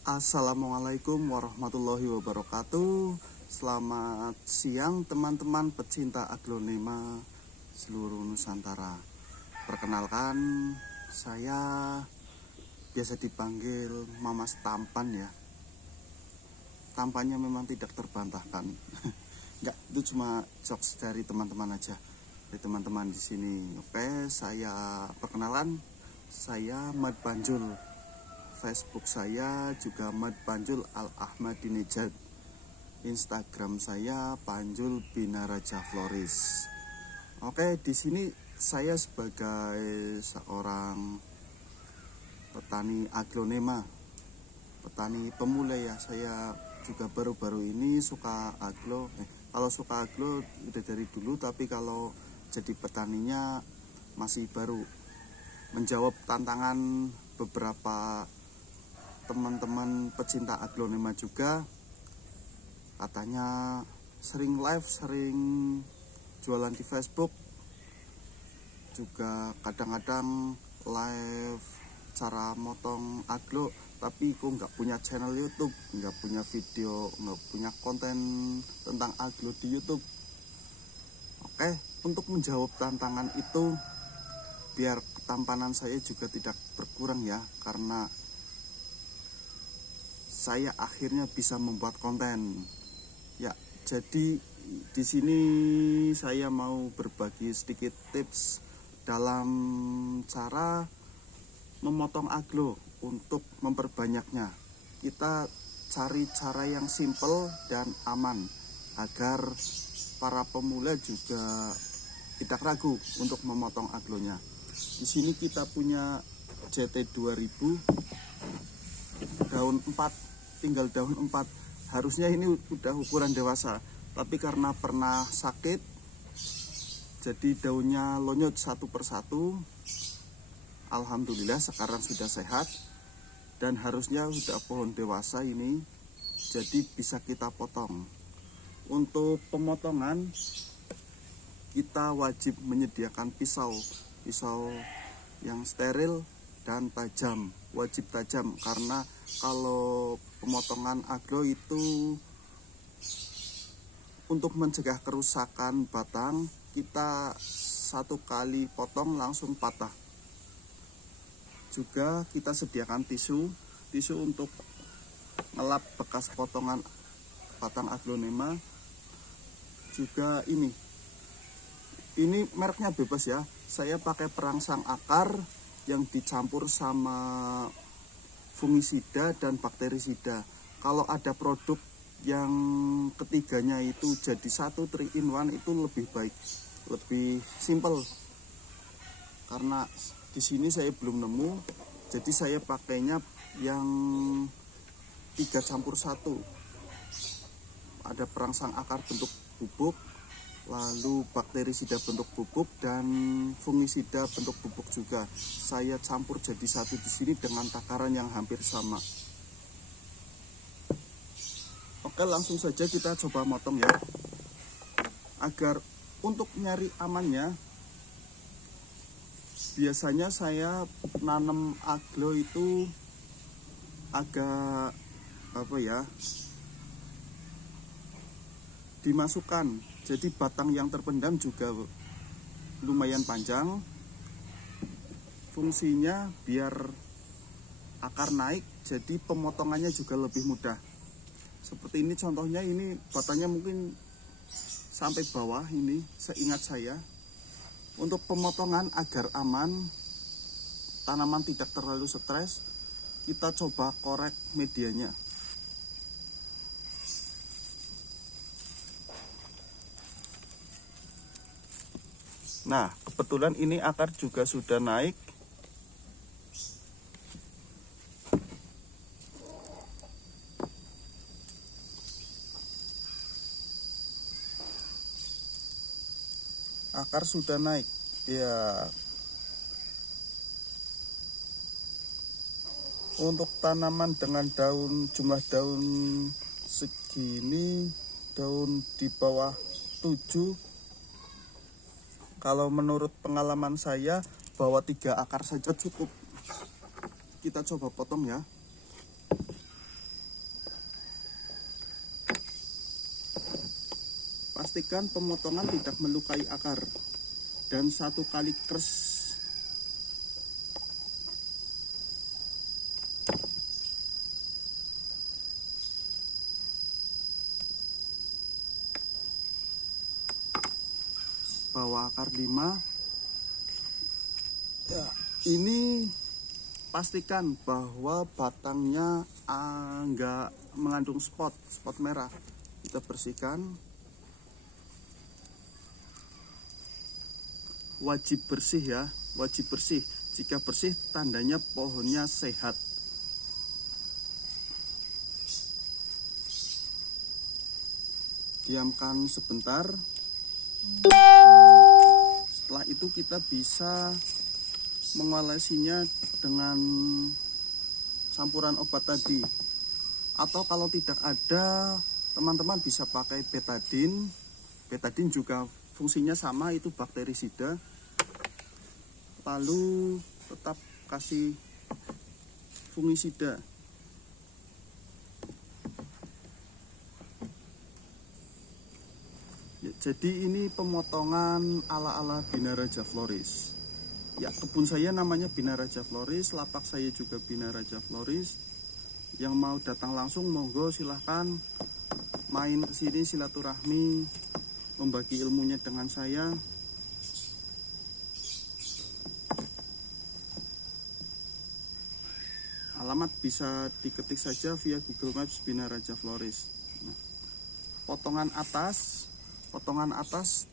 Assalamualaikum warahmatullahi wabarakatuh. Selamat siang teman-teman pecinta aglonema seluruh Nusantara. Perkenalkan, saya biasa dipanggil Mamas Tampan ya. Tampannya memang tidak terbantahkan. Enggak, itu cuma jokes dari teman-teman aja. Dari teman-teman di sini. Oke, saya perkenalkan, saya Mad Panjul. Facebook saya juga Mad Panjul Al-Ahmadinejad. Instagram saya Panjul Binaraja Floris. Oke, di sini saya sebagai seorang petani aglonema, petani pemula ya. Saya juga baru-baru ini suka aglo. Kalau suka aglo udah dari dulu, tapi kalau jadi petaninya masih baru. Menjawab tantangan beberapa teman-teman pecinta aglonema juga, katanya sering live, sering jualan di Facebook, juga kadang-kadang live cara motong aglo, tapi kok nggak punya channel YouTube, nggak punya video, nggak punya konten tentang aglo di YouTube. Oke, untuk menjawab tantangan itu, biar ketampanan saya juga tidak berkurang ya, karena saya akhirnya bisa membuat konten. Ya, jadi di sini saya mau berbagi sedikit tips dalam cara memotong aglo untuk memperbanyaknya. Kita cari cara yang simple dan aman agar para pemula juga tidak ragu untuk memotong aglonya. Di sini kita punya JT 2000 daun 4, tinggal daun 4. Harusnya ini udah ukuran dewasa, tapi karena pernah sakit jadi daunnya lonyot satu persatu. Alhamdulillah sekarang sudah sehat dan harusnya sudah pohon dewasa ini, jadi bisa kita potong. Untuk pemotongan kita wajib menyediakan pisau yang steril dan tajam, wajib tajam, karena kalau pemotongan aglo itu untuk mencegah kerusakan batang, kita satu kali potong langsung patah. Juga kita sediakan tisu untuk ngelap bekas potongan batang aglonema. Juga ini mereknya bebas ya, saya pakai perangsang akar yang dicampur sama fungisida dan bakterisida. Kalau ada produk yang ketiganya itu jadi 3 in 1 itu lebih baik, lebih simple. Karena di sini saya belum nemu, jadi saya pakainya yang 3 campur 1. Ada perangsang akar bentuk bubuk, lalu bakterisida bentuk bubuk, dan fungisida bentuk bubuk juga. Saya campur jadi 1 di sini dengan takaran yang hampir sama. Oke, langsung saja kita coba motong ya. Agar untuk nyari amannya, biasanya saya nanam aglo itu agak dimasukkan. Jadi batang yang terpendam juga lumayan panjang. Fungsinya biar akar naik, jadi pemotongannya juga lebih mudah. Seperti ini contohnya, ini batangnya mungkin sampai bawah ini, seingat saya. Untuk pemotongan agar aman, tanaman tidak terlalu stres, kita coba korek medianya. Nah, kebetulan ini akar juga sudah naik. Akar sudah naik. Ya. Untuk tanaman dengan jumlah daun segini, daun di bawah 7, kalau menurut pengalaman saya, bawa 3 akar saja cukup. Kita coba potong ya. pastikan pemotongan tidak melukai akar dan 1 kali kres. Bawah akar 5. Ya, ini pastikan bahwa batangnya enggak mengandung spot merah. Kita bersihkan. Wajib bersih ya, wajib bersih. Jika bersih tandanya pohonnya sehat. Diamkan sebentar. Setelah itu kita bisa mengolesinya dengan campuran obat tadi, atau kalau tidak ada, teman-teman bisa pakai betadine. Betadine juga fungsinya sama, itu bakterisida. Lalu tetap kasih fungisida. Ya, jadi ini pemotongan ala-ala Binaraja Floris. Ya, kebun saya namanya Binaraja Floris, lapak saya juga Binaraja Floris. Yang mau datang langsung monggo silahkan main ke sini, silaturahmi, membagi ilmunya dengan saya. Alamat bisa diketik saja via Google Maps Binaraja Floris. Nah, potongan atas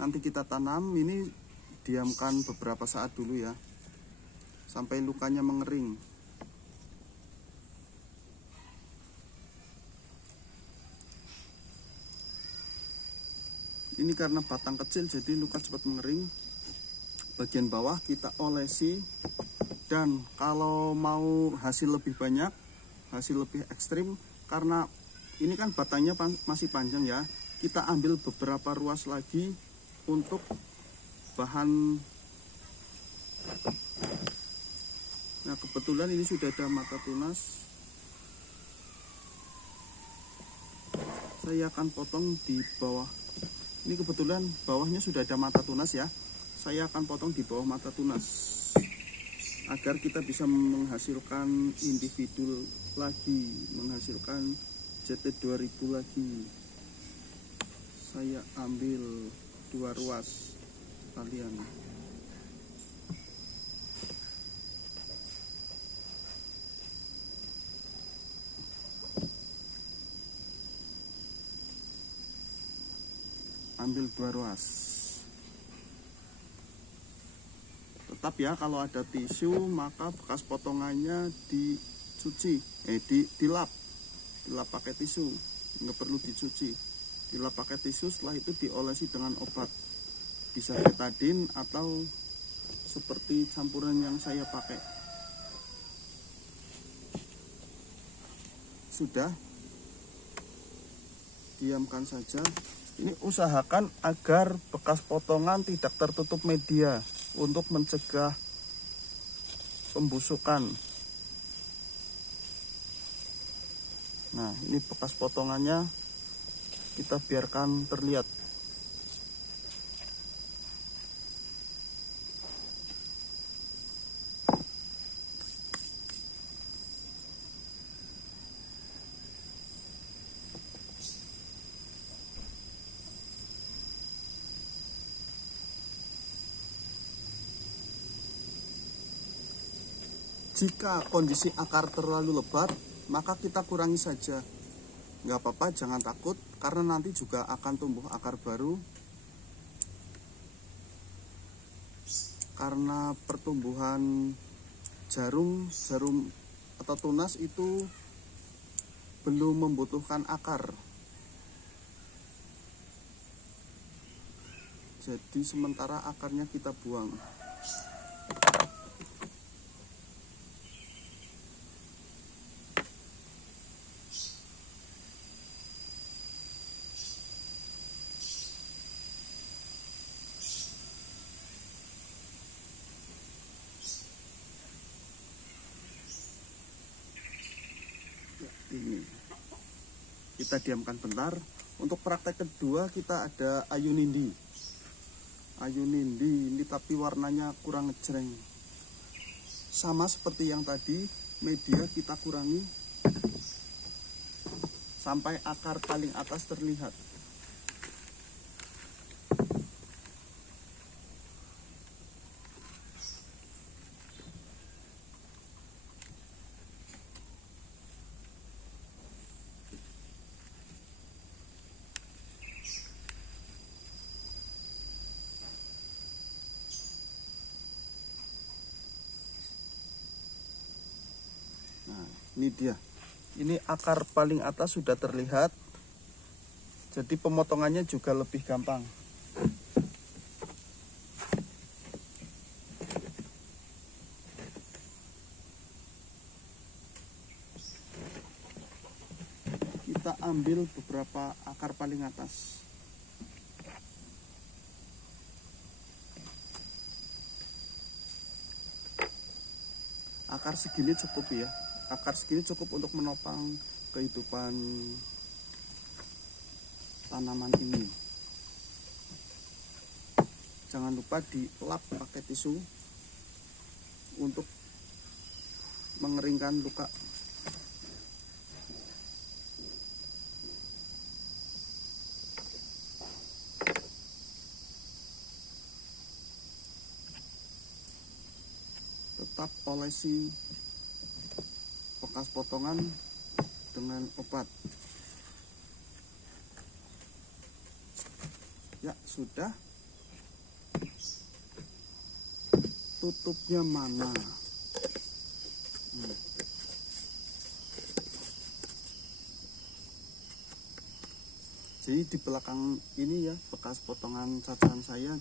nanti kita tanam. Ini diamkan beberapa saat dulu ya, sampai lukanya mengering. Ini karena batang kecil jadi luka cepat mengering. Bagian bawah kita olesi. Dan kalau mau hasil lebih banyak, hasil lebih ekstrim, karena ini kan batangnya masih panjang ya, kita ambil beberapa ruas lagi untuk bahan. Nah, kebetulan ini sudah ada mata tunas. Saya akan potong di bawah. Ini kebetulan bawahnya sudah ada mata tunas ya. Saya akan potong di bawah mata tunas agar kita bisa menghasilkan individu lagi, menghasilkan JT 2000 lagi. Saya ambil 2 ruas kalian. Ambil 2 ruas. Tetap ya, kalau ada tisu maka bekas potongannya dicuci, dilap pakai tisu, nggak perlu dicuci. Dilap pakai tisu, setelah itu diolesi dengan obat, bisa betadine atau seperti campuran yang saya pakai. Sudah, diamkan saja. Ini usahakan agar bekas potongan tidak tertutup media untuk mencegah pembusukan. Nah, ini bekas potongannya kita biarkan terlihat. Jika kondisi akar terlalu lebat, maka kita kurangi saja. Nggak apa-apa, jangan takut, karena nanti juga akan tumbuh akar baru. Karena pertumbuhan jarum atau tunas itu belum membutuhkan akar. Jadi sementara akarnya kita buang. Ini kita diamkan bentar. Untuk praktek kedua kita ada ayu nindi. Ayu nindi ini tapi warnanya kurang ngejreng. Sama seperti yang tadi, media kita kurangi sampai akar paling atas terlihat. Nah, ini dia. Ini akar paling atas sudah terlihat. Jadi pemotongannya juga lebih gampang. Kita ambil beberapa akar paling atas. Akar segini cukup ya. Akar segini cukup untuk menopang kehidupan tanaman ini. Jangan lupa dilap pakai tisu untuk mengeringkan luka. Tetap olesi bekas potongan dengan obat. Ya sudah. Tutupnya mana? Jadi di belakang ini ya, bekas potongan cacahan saya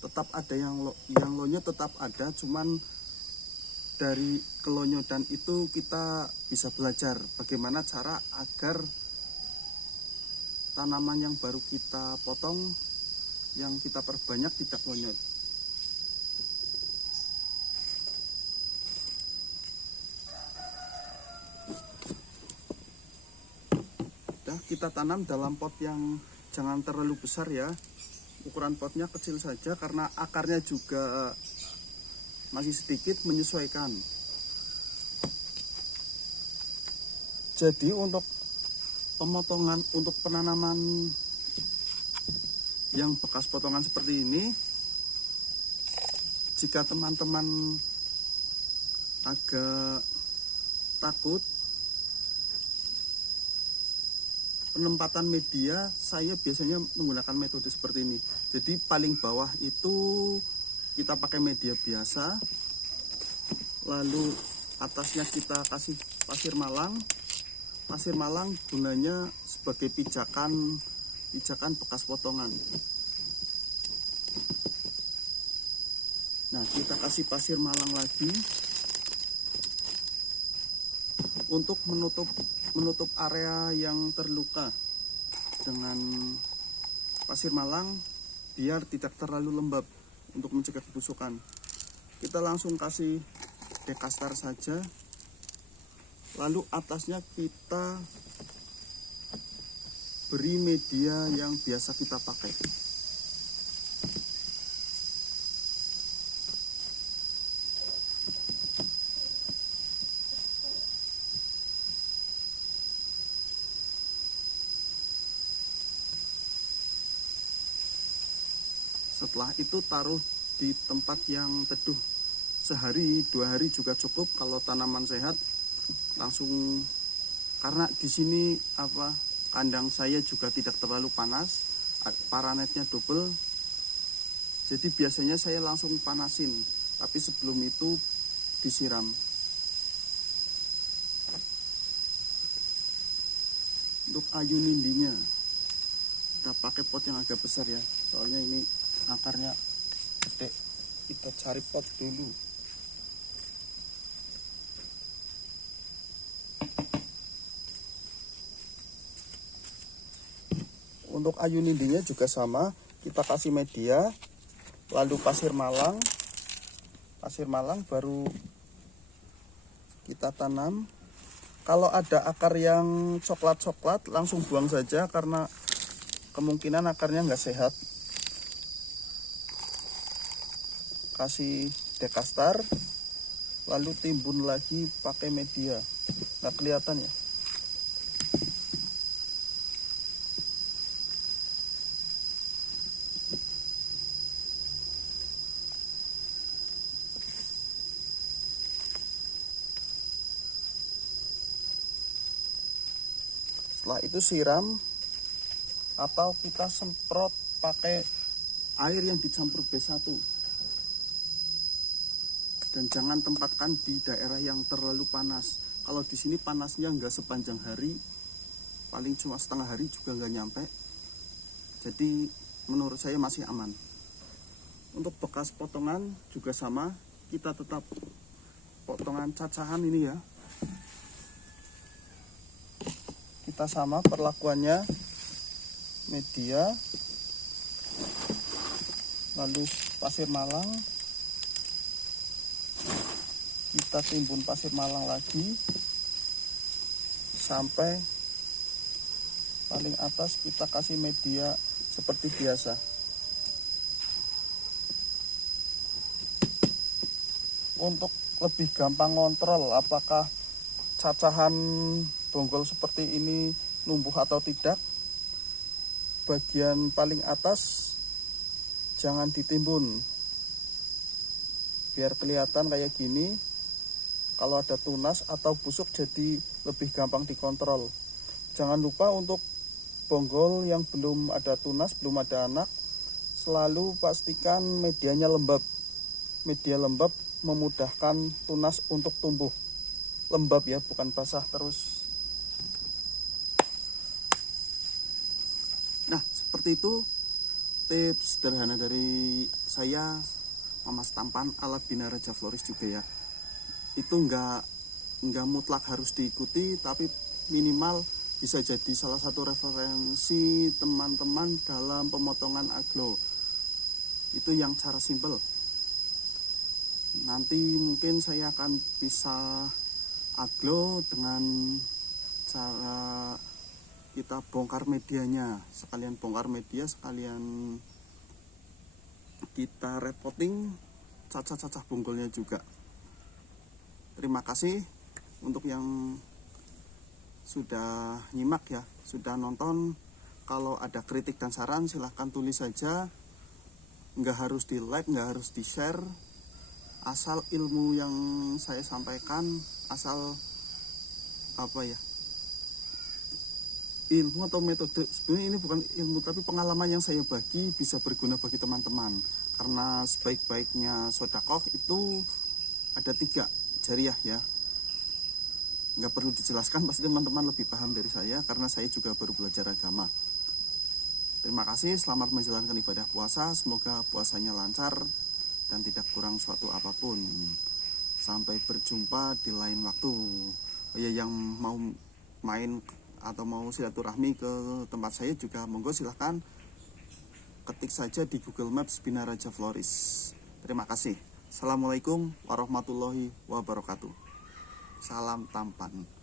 tetap ada yang lonya tetap ada, cuman dari kelonyodan itu kita bisa belajar bagaimana cara agar tanaman yang baru kita potong, yang kita perbanyak tidak lonyot. Udah, kita tanam dalam pot yang jangan terlalu besar ya. Ukuran potnya kecil saja karena akarnya juga masih sedikit, menyesuaikan. Jadi untuk pemotongan, untuk penanaman yang bekas potongan seperti ini, jika teman-teman agak takut penempatan media, saya biasanya menggunakan metode seperti ini. Jadi paling bawah itu kita pakai media biasa, lalu atasnya kita kasih pasir malang. Pasir malang gunanya sebagai pijakan bekas potongan. Nah, kita kasih pasir malang lagi untuk menutup area yang terluka dengan pasir malang biar tidak terlalu lembab untuk mencegah kebusukan. Kita langsung kasih dekastar saja, lalu atasnya kita beri media yang biasa kita pakai. Setelah itu taruh di tempat yang teduh. Sehari, 2 hari juga cukup kalau tanaman sehat. Langsung, karena di sini kandang saya juga tidak terlalu panas, paranetnya double. Jadi biasanya saya langsung panasin, tapi sebelum itu disiram. Untuk ayu nindinya kita pakai pot yang agak besar ya, soalnya ini akarnya gede. Kita cari pot dulu. Untuk ayu nindinya juga sama, kita kasih media, lalu pasir malang baru kita tanam. Kalau ada akar yang coklat-coklat langsung buang saja karena kemungkinan akarnya nggak sehat. Kasih dekastar, lalu timbun lagi pakai media. Nggak kelihatan ya. Setelah itu siram atau kita semprot pakai air yang dicampur B1. Dan jangan tempatkan di daerah yang terlalu panas. Kalau di sini panasnya nggak sepanjang hari, paling cuma setengah hari juga nggak nyampe. Jadi menurut saya masih aman. Untuk bekas potongan juga sama, kita tetap potongan cacahan ini ya. Kita sama perlakuannya, media, lalu pasir malang, kita timbun pasir malang lagi sampai paling atas kita kasih media seperti biasa. Untuk lebih gampang ngontrol apakah cacahan bonggol seperti ini numbuh atau tidak, bagian paling atas jangan ditimbun, biar kelihatan kayak gini. Kalau ada tunas atau busuk jadi lebih gampang dikontrol. Jangan lupa untuk bonggol yang belum ada tunas, belum ada anak, selalu pastikan medianya lembab. Media lembab memudahkan tunas untuk tumbuh. Lembab ya, bukan basah terus. Nah, seperti itu tips sederhana dari saya, Mamas Tampan ala Bina Raja Floris juga ya. Itu nggak mutlak harus diikuti, tapi minimal bisa jadi salah satu referensi teman-teman dalam pemotongan aglo. Itu yang cara simple. Nanti mungkin saya akan bisa aglo dengan cara kita bongkar medianya, sekalian bongkar media, sekalian kita repotting cacah-cacah bonggolnya juga. Terima kasih untuk yang sudah nyimak ya, sudah nonton. Kalau ada kritik dan saran silahkan tulis saja. Nggak harus di like, nggak harus di share. Asal ilmu yang saya sampaikan, asal apa ya, ilmu atau metode, sebenarnya ini bukan ilmu tapi pengalaman yang saya bagi bisa berguna bagi teman-teman. Karena sebaik-baiknya sedekah itu ada 3 jariah ya. Nggak perlu dijelaskan, pasti teman-teman lebih paham dari saya karena saya juga baru belajar agama. Terima kasih, selamat menjalankan ibadah puasa. Semoga puasanya lancar dan tidak kurang suatu apapun. Sampai berjumpa di lain waktu. Oh ya, yang mau main atau mau silaturahmi ke tempat saya juga monggo silahkan ketik saja di Google Maps Bina Raja Floris. Terima kasih. Assalamualaikum warahmatullahi wabarakatuh. Salam tampan.